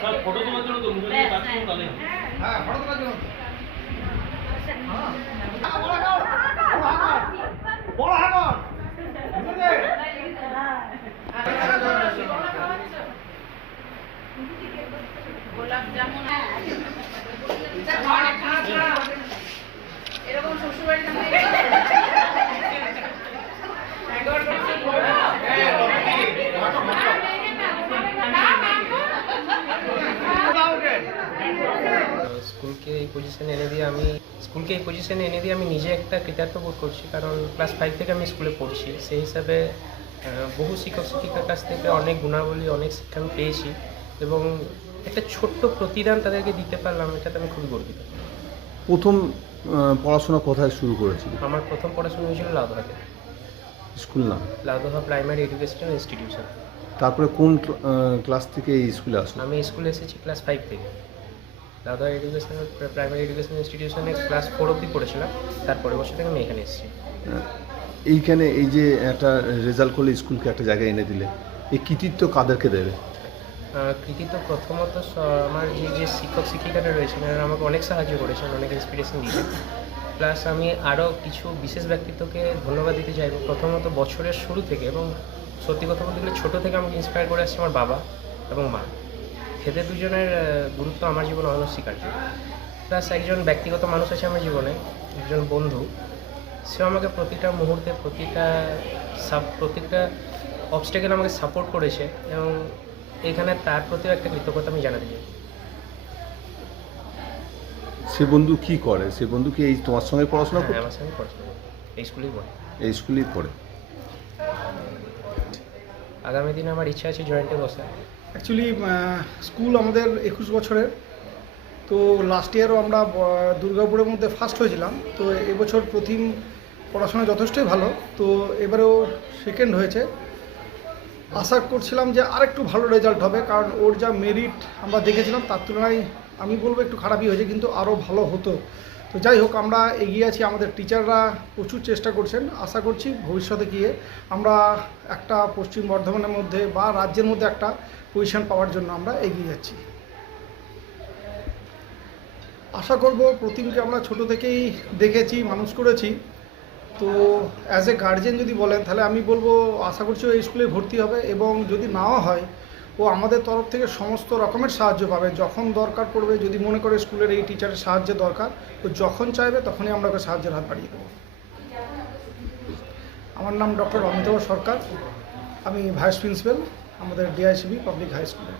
Photo তোলার জন্য তো মুখে কাজ করুন তাহলে হ্যাঁ ফটো তোলার জন্য তো। হ্যাঁ। বড় হাগর বুঝলে? এরকম স্কুলকে এই পজিশনে এনে দিয়ে আমি স্কুলকে এই পজিশনে এনে দিয়ে আমি নিজে একটা কৃতার্থ বোধ করছি। কারণ ক্লাস ফাইভ থেকে আমি স্কুলে পড়ছি। সেই হিসাবে বহু শিক্ষক শিক্ষিকার কাছ থেকে অনেক গুণাবলী অনেক শিক্ষা আমি পেয়েছি এবং একটা ছোট্ট প্রতিদান তাদেরকে দিতে পারলাম এটাতে আমি খুবই গর্বিত। প্রথম পড়াশোনা কোথায় শুরু করেছিল? আমার প্রথম পড়াশোনা হয়েছিল লাউদহাতে স্কুল না? লাউদহা প্রাইমারি এডুকেশনাল ইনস্টিটিউশন তারপরে কোন ক্লাস থেকে এই স্কুলে আসো আমি স্কুলে এসেছি ক্লাস ফাইভ থেকে। লাউদহা এডুকেশনাল প্রাইমারি এডুকেশন ইনস্টিটিউশনে ক্লাস ফোর অবধি পড়েছিলাম তারপরে বছর থেকে আমি এখানে এসেছি। এইখানে এই যে একটা রেজাল্ট করলে স্কুলকে একটা জায়গায় এনে দিলে এই কৃতিত্ব কাদেরকে দেবে? কৃতিত্ব প্রথমত আমার যে যে শিক্ষক শিক্ষিকারা রয়েছেন এনারা আমাকে অনেক সাহায্য করেছেন অনেক ইন্সপিরেশন দিয়েছেন। প্লাস আমি আরও কিছু বিশেষ ব্যক্তিত্বকে ধন্যবাদ দিতে চাইব। প্রথমত বছরের শুরু থেকে এবং সত্যি কথা বলতে গেলে ছোটো থেকে আমাকে ইন্সপায়ার করে আসছে আমার বাবা এবং মা। এদের দুজনের গুরুত্ব আমার জীবনে অনস্বীকার্য প্লাস একজন ব্যক্তিগত মানুষ আছে আমার জীবনে একজন বন্ধু। সে আমাকে প্রতিটা মুহূর্তে প্রতিটা সাপ প্রতিটা অবস্টেকেল আমাকে সাপোর্ট করেছে এবং এখানে তার প্রতিও একটা কৃতজ্ঞতা আমি জানাতে চাই। সে বন্ধু কি করে? সে বন্ধু কি এই তোমার সঙ্গে পড়াশোনা হ্যাঁ করে আমার সঙ্গে পড়াশোনা করে। এই স্কুলেই পড়ে। এই স্কুলেই পড়ে। আগামী দিনে আমার ইচ্ছা আছে জয়েন্টে বসা অ্যাকচুয়ালি স্কুল আমাদের একুশ বছরের। তো লাস্ট ইয়ারও আমরা দুর্গাপুরের মধ্যে ফার্স্ট হয়েছিলাম। তো এবছর প্রথম পড়াশোনা যথেষ্টই ভালো। তো এবারেও সেকেন্ড হয়েছে। আশা করছিলাম যে আরেকটু ভালো রেজাল্ট হবে, কারণ ওর যা মেরিট আমরা দেখেছিলাম, তার তুলনায় আমি বলব একটু খারাপই হয়েছে, কিন্তু আরও ভালো হতো। তো যাই হোক, আমরা এগিয়ে আছি, আমাদের টিচাররা প্রচুর চেষ্টা করছেন। আশা করছি ভবিষ্যতে গিয়ে আমরা একটা পশ্চিম বর্ধমানের মধ্যে বা রাজ্যের মধ্যে একটা পজিশন পাওয়ার জন্য আমরা এগিয়ে যাচ্ছি। আশা করব প্রতিমকে আমরা ছোট থেকেই দেখেছি, মানুষ করেছি। তো অ্যাজ এ গার্জেন যদি বলেন, তাহলে আমি বলব, আশা করছি ওই স্কুলে ভর্তি হবে এবং যদি নাও হয় ও আমাদের তরফ থেকে সমস্ত রকমের সাহায্য পাবে। যখন দরকার পড়বে, যদি মনে করে স্কুলের এই টিচারের সাহায্যের দরকার, ও যখন চাইবে, তখনই আমরা ওকে সাহায্যের হাত বাড়িয়ে দেবো। আমার নাম ডক্টর অমিতাভ সরকার। আমি ভাইস প্রিন্সিপাল, আমাদের ডিআইসিবি পাবলিক হাই স্কুলের